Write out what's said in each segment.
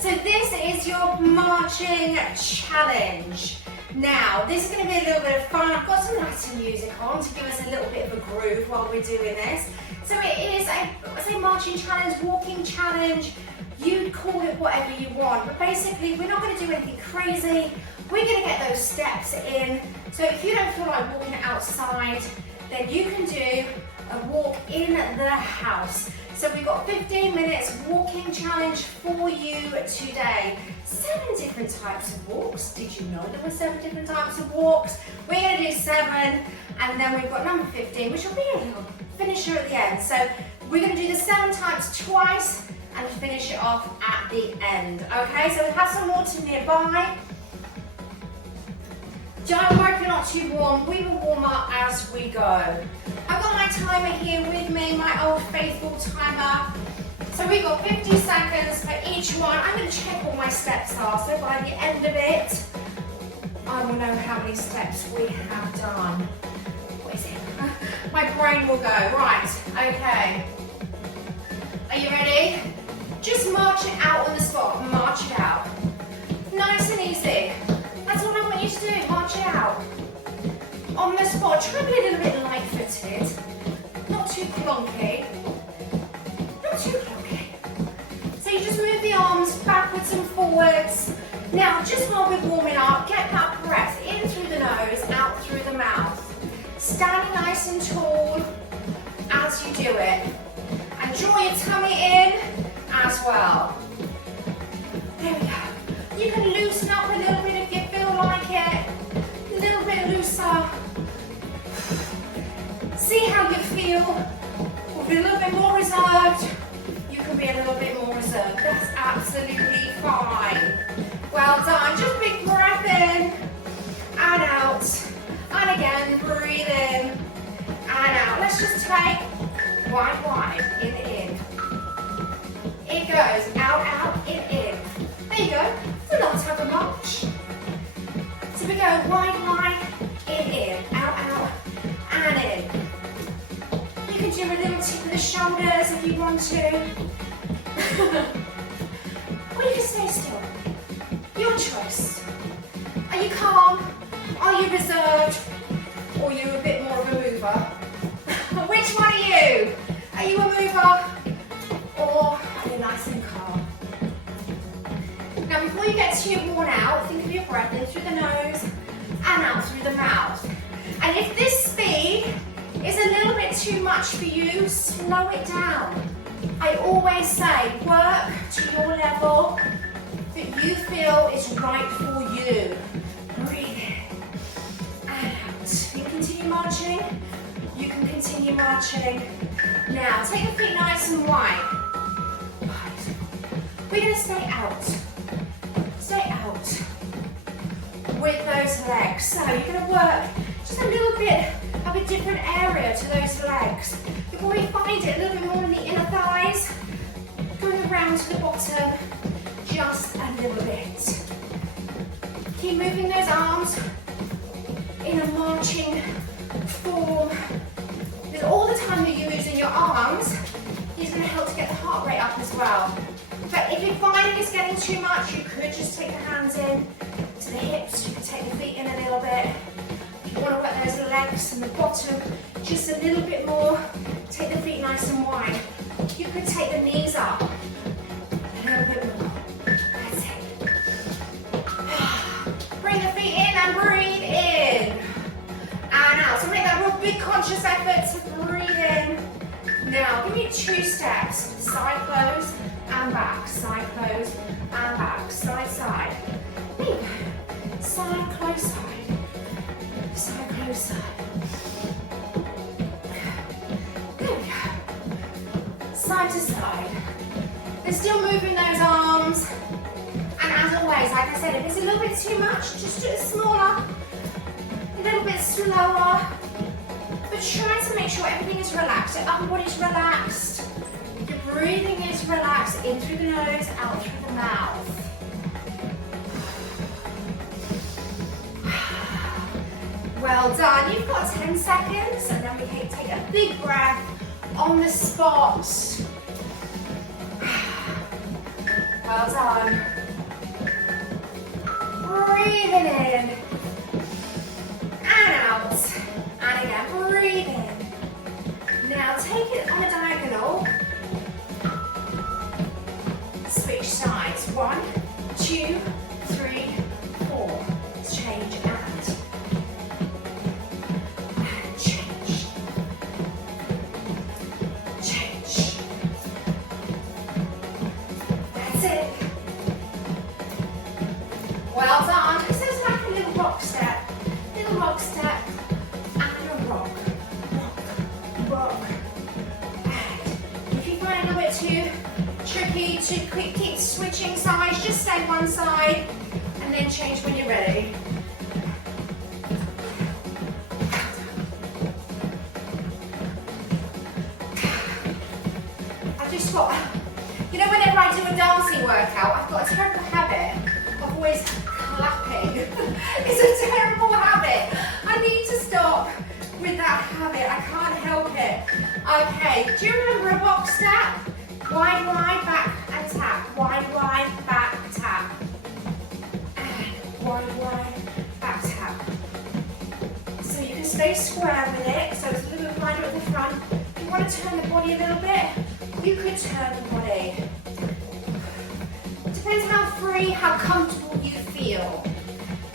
So this is your marching challenge. Now, this is going to be a little bit of fun. I've got some Latin music on to give us a little bit of a groove while we're doing this. So it is a marching challenge, walking challenge. You call it whatever you want, but basically we're not going to do anything crazy. We're going to get those steps in. So if you don't feel like walking outside, then you can do a walk in the house. So we've got 15 minutes walking challenge for you today. 7 different types of walks. Did you know there were 7 different types of walks? We're going to do 7, and then we've got number 15, which will be a little finisher at the end. So we're going to do the 7 types twice and finish it off at the end. Okay, so we have some water nearby. Don't worry if you're not too warm. We will warm up as we go. I've got my timer here with me, my old faithful timer. So we've got 50 seconds for each one. I'm going to check what my steps are. So by the end of it, I will know how many steps we have done. What is it? My brain will go. Right, okay. Are you ready? Just march it out on the spot. March it out. Nice and easy. That's what I want you to do. March it out. On the spot. Try to be a little bit light-footed. Not too clunky. Not too clunky. So you just move the arms backwards and forwards. Now, just while we're warming up, get that breath in through the nose, out through the mouth. Standing nice and tall as you do it. And draw your tummy in as well. There we go. You can loosen up a little bit if you feel like it. A little bit looser. See how you feel. We'll be a little bit more reserved. You can be a little bit more reserved. That's absolutely fine. Well done. Just big breath in and out. And again, breathe in and out. Let's just take wide, in. It goes out, in. There you go. It's a long type of march. So we go wide, in, out, and in. You can do a little tip of the shoulders if you want to. Or you can stay still. Your choice. Are you calm? Are you reserved? Or are you a bit more of a mover? Which one are you? Are you a mover? Or are you nice and calm? Now before you get too worn out, think of your breath in through the nose and out through the mouth. And if this speed is a little bit too much for you, slow it down. I always say, work to your level that you feel is right for you. Breathe in and out. You continue marching. You can continue marching. Now, take your feet nice and wide. We're going to stay out. Stay out with those legs. So you're going to work just a little bit of a different area to those legs. You'll probably find it a little bit more in the inner thighs. Going around to the bottom just a little bit. Keep moving those arms in a marching form. With all the time that you're using your arms, it's going to help to get the heart rate up as well. But if you're finding it's getting too much, you could just take the hands in to the hips. You could take the feet in a little bit. If you want to work those legs and the bottom just a little bit more, take the feet nice and wide. You could take the knees up a little bit more. That's it. Bring the feet in and breathe in and out. So make that real big conscious effort to breathe in. Now, give me 2 steps. Side close and back. Side close and back. Side, side. There you go. Side, close, side. Side, close, side. There we go. Side to side. They're still moving those arms. And as always, like I said, if it's a little bit too much, just do it smaller. A little bit slower. But try to make sure everything is relaxed. Your upper body's relaxed. Your breathing is relaxed. In through the nose, out through the mouth. Well done. You've got 10 seconds, and then we can take a big breath on the spot. Well done. breathing in, and out, and again, breathe in. Now take it on a diagonal, switch sides, 1, 2, 3, 4, change and change, change, that's it. Well done. This is like a little rock step, and a rock, rock. And if you find it a bit too tricky, too quick, keep switching sides, just stay one side, and then change when you're ready. I just got, you know, whenever I do a dancing workout, I've got a terrible habit of always clapping. It's a terrible habit. I need to stop with that habit. I can't help it. Okay, do you remember a box step? Wide, back and tap. Wide, back, tap. And wide, back, tap. So you can stay square with it, so it's a little bit wider at the front. If you want to turn the body a little bit, you could turn the body. Depends how free, how comfortable you feel.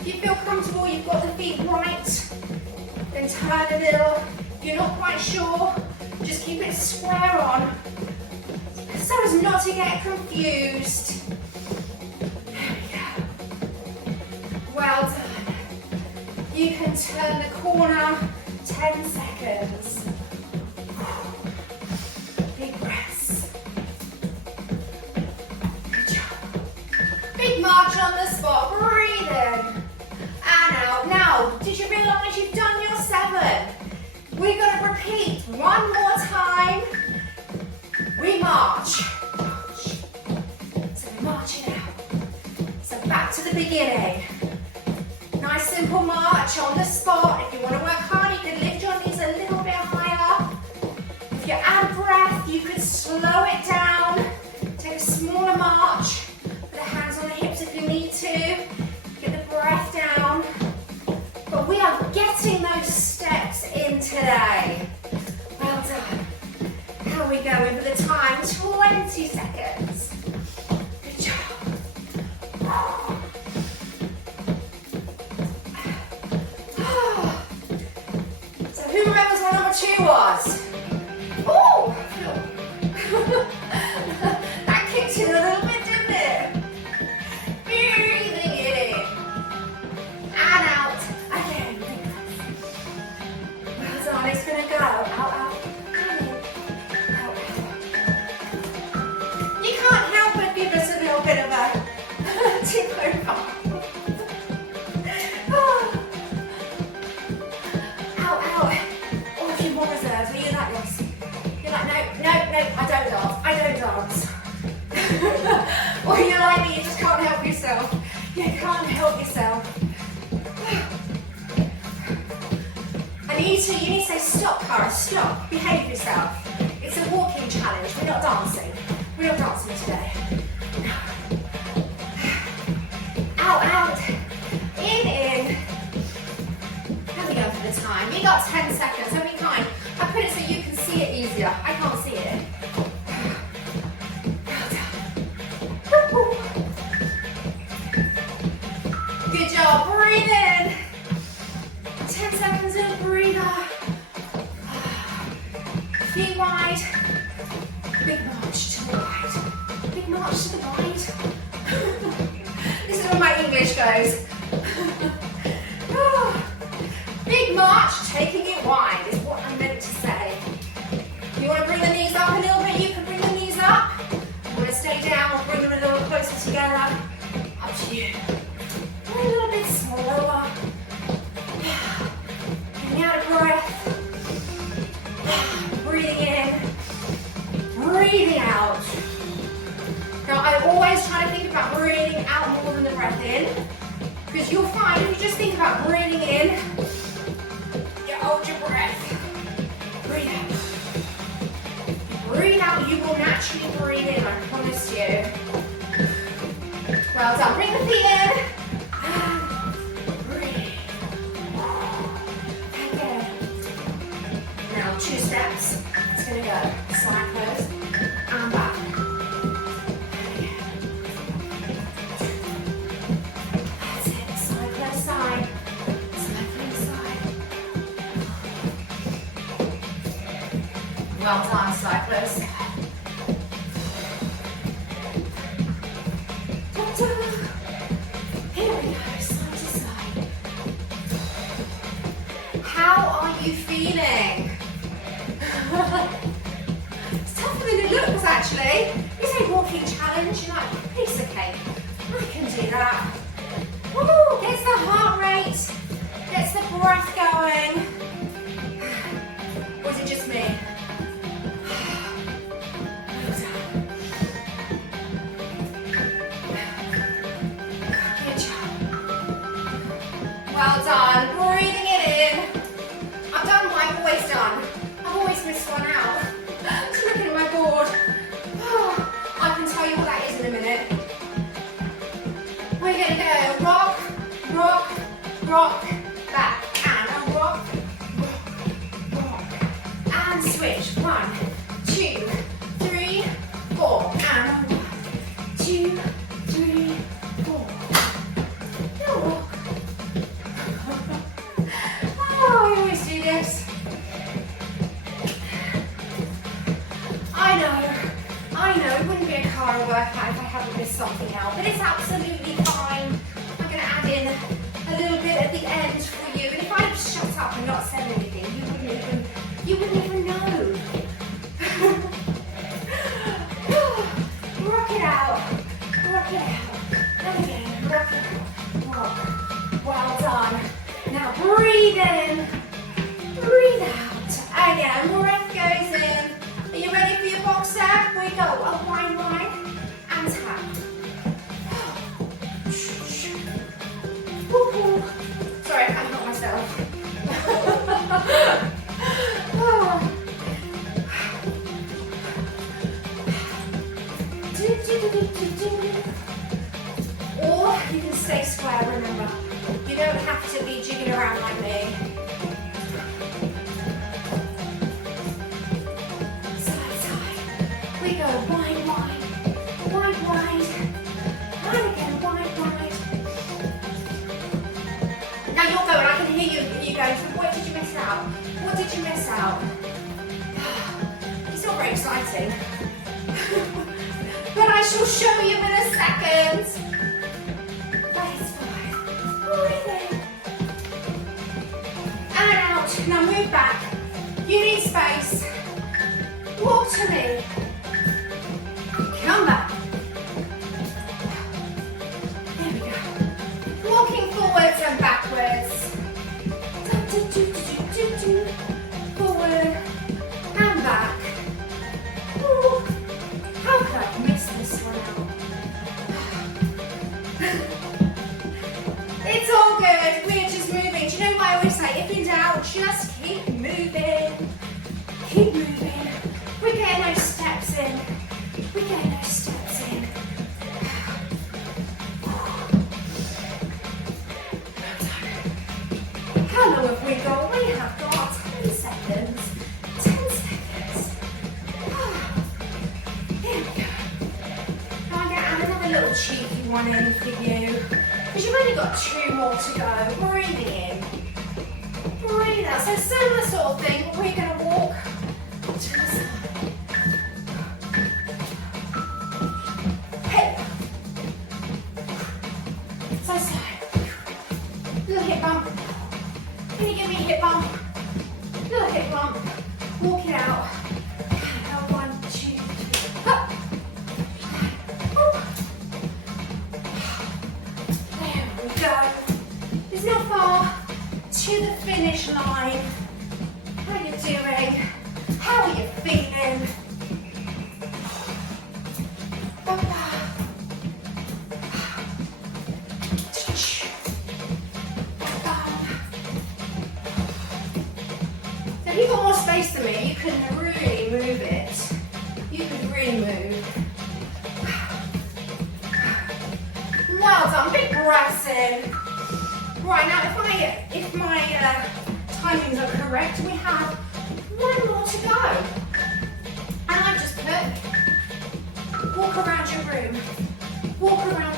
If you feel comfortable, you've got the feet right, then turn a little. If you're not quite sure, just keep it square on, so as not to get confused. There we go. Well done. You can turn the corner, 10 seconds. Big breaths. Good job. Big march on the spot, breathe in and out. Now, did you realise you've done your 7? We're going to repeat one more time. We march. So we're marching out. So back to the beginning. Nice simple march on the spot. If you want to work hard, you can lift your knees a little bit higher. If you're out of breath, you could slow it down. Take a smaller march. Put the hands on the hips if you need to. Get the breath down. But we are getting those steps in today. Well done. How are we going for the time? 20 seconds. Good job. So who remembers what number 2 was? Oh! That kicked in a little bit, didn't it? Breathing in and out. Again. Well done. It's going to go out, out. Bit of a tip over. Out. Or if you're more reserved, are you like this? You're like, no, I don't dance. Or you're like me, you just can't help yourself. You can't help yourself. And you need to say, stop, Cara, stop, behave yourself. It's a walking challenge, we're not dancing. We're not dancing today. Out, in. How we go for the time? We got 10 seconds, so be kind. I put it so you can see it easier. I can't see it. Good job, breathe in. 10 seconds in, breather. Feet wide. Big march to the right. Big march to the right. This is where my English goes. Big march, taking it wide is what I meant to say. If you want to bring the knees up a little bit, you can bring the knees up. If you want to stay down or bring them a little closer together, up to you. A little bit slower. Getting out of breath. Breathing in. Breathing out. Now, I always try to think about breathing out more than the breath in, because you'll find if you just think about breathing in, you hold your breath. Breathe out. Breathe out, you will naturally breathe in, I promise you. Well done. Bring the feet in. gonna go side close and back. That's it, side close side, side close side. Well done, side close side. Here we go, side to side. How are you feeling? It's tougher than it looks actually. It's a walking challenge, you're like, piece of cake. I can do that. Woo, gets the heart rate, gets the breath going. Or is it just me? Well done, breathing it in. I've done what I've always done. I've always missed one out. Just looking at my board. I can tell you what that is in a minute. We're going to go rock, rock, rock, back. And a rock, rock, rock. And switch. 1, 2, 3, 4. And a 1, 2, 3, 4. Now walk. Oh, I always do this. I know, it wouldn't be a car workout if I hadn't missed something out, but it's absolutely fine. I'm going to add in a little bit at the end for you, and if I just shut up and not said anything, you wouldn't even know. Rock it out, rock it out, and again, rock it out, rock. Well done. Now breathe in, breathe out. Again, breath goes in. Are you ready for your box step? We go. Wind, and tap. Sorry, I can't help myself. Or you can stay square, remember. You don't have to be jigging around like me. Side, side. We go wide, wide, wide, wide. And again, wide, wide. Now you're going, I can hear you going, so what did you miss out? What did you miss out? It's not very exciting. But I shall show you in a second. And out. Now move back. You need space. Walk to me. Come back. There we go. Walking forwards and backwards. Forward and back. Ooh. How could I miss this one out? It's all good, we're just moving. Do you know what I always say? If in doubt, just keep moving. Keep moving. We're getting those steps in. We're getting those steps in. How long have we got? We have got 10 seconds. 10 seconds. Here we go. Now I'm going to add another little cheeky one in for you. Because you've only got 2 more to go. Breathing in. Breathe out. So similar sort of thing, but we're going to walk to the side. Hip. So side. Little hip bump. Can you give me a hip bump? Little hip bump. Walk it out. 1, 2, 3. Up. Go. It's not far to the finish line. How are you doing? How are you feeling? So if you've got more space than me, you can really move it. You can really move. Well done, big breaths in. Right, now if my timings are correct, we have 1 more to go.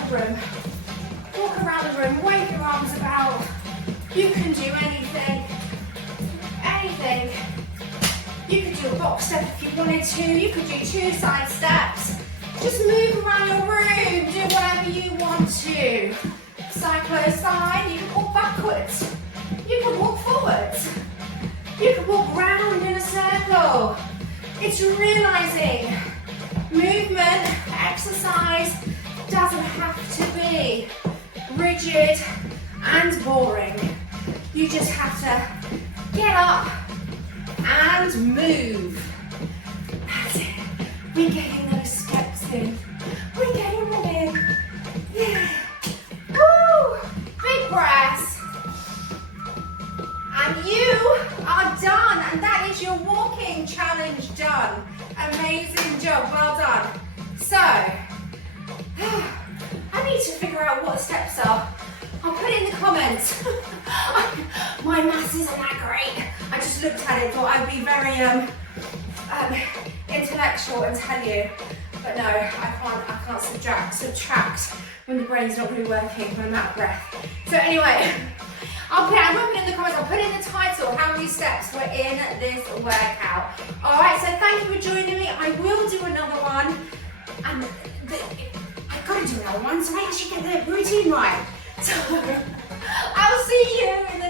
the room. Walk around the room, wave your arms about. You can do anything. Anything. You could do a box step if you wanted to. You could do 2 side steps. Just move around your room. Do whatever you want to. Cyclo side. You can walk backwards. You can walk forwards. You can walk round in a circle. It's realizing movement, exercise doesn't have to be rigid and boring. You just have to get up and move. That's it. We're getting those steps in. We're getting them in. Yeah. Woo! Big breaths. And you are done. And that is your walking challenge done. Amazing job. Well done. So, I need to figure out what the steps are. I'll put it in the comments. My maths isn't that great. I just looked at it, thought I'd be very intellectual and tell you. But no, I can't subtract when the brain's not really working when I'm out of breath. So anyway, I'll put it in the comments, I'll put in the title, how many steps were in this workout. Alright, so thank you for joining me. I will do another one. And I've got to do another one so I actually get the routine right. So I'll see you in the